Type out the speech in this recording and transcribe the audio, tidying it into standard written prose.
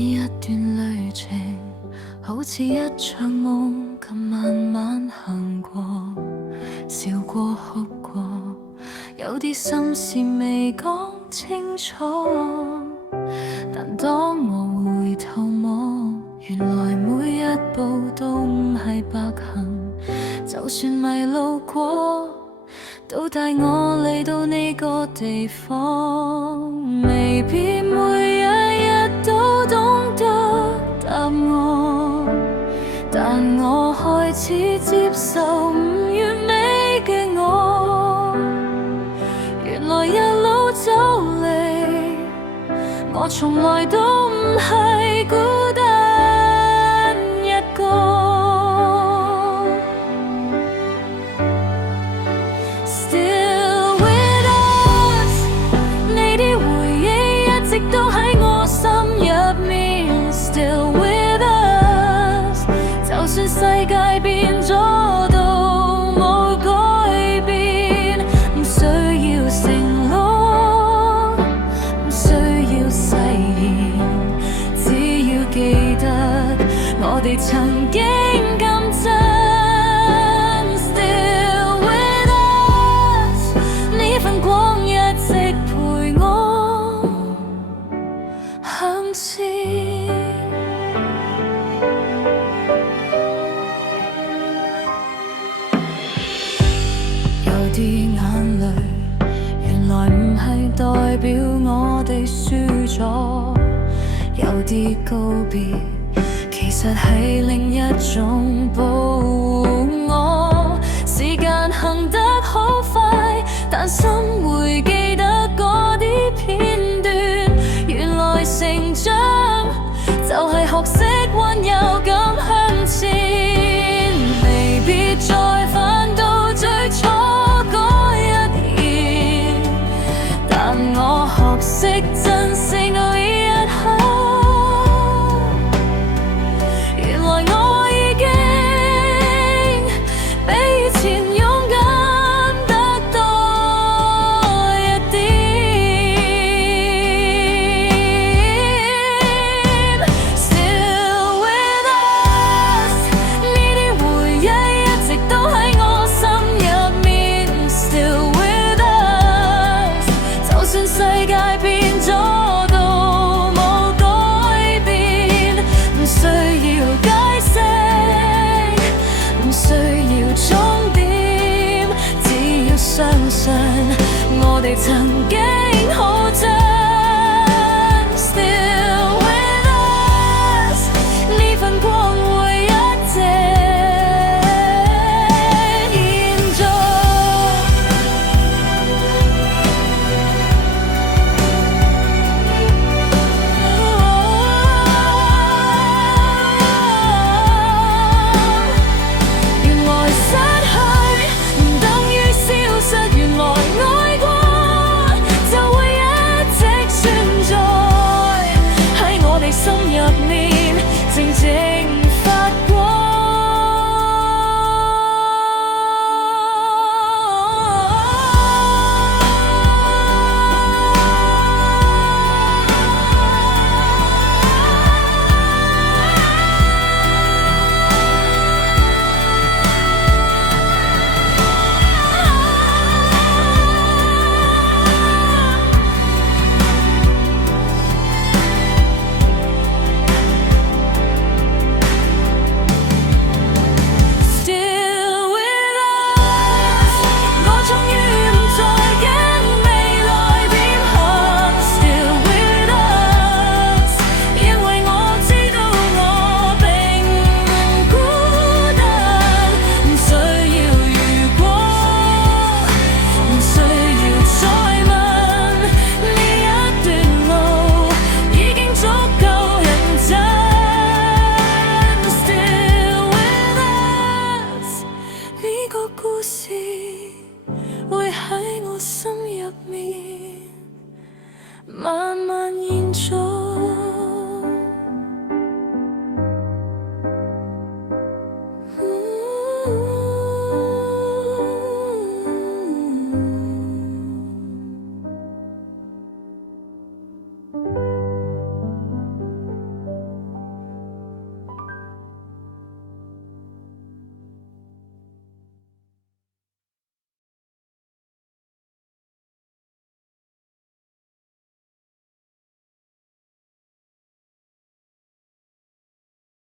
一段旅程，好似一場夢咁慢慢行過，笑過哭過，有啲心事未講清楚。但當我回頭望，原來每一步都唔係白行，就算迷路過，都帶我嚟到呢個地方。未必每一日都懂得答案，但我開始接受唔完美嘅我。原來一路走嚟，我從來都唔係孤單一個。Still with us， 呢啲回憶一直都喺我心入面。Still with us， 就算世界變咗都冇改變。唔需要承諾，唔需要誓言，只要記得我哋曾經咁真。Still with us， 呢份光一直陪我向前。有啲眼淚原來唔係代表我哋輸咗，有啲告別其實係另一種保護我。時間行得好快，但心會記得嗰啲片段。原來成長就係學識溫柔咁向前，未必再返到最初嗰一頁，但我學識珍惜每一刻。原來我已經比以前勇敢得多一點。Still with us， 呢啲回憶一直都喺我心入面。Still with us， 就算世界變咗都冇改變。唔需要解釋，唔需要終點，只要相信我哋曾經好真。Still with us， 呢份光會一直延續。原來失去唔等於消失，原來愛過就會一直存在喺我哋心入面，靜靜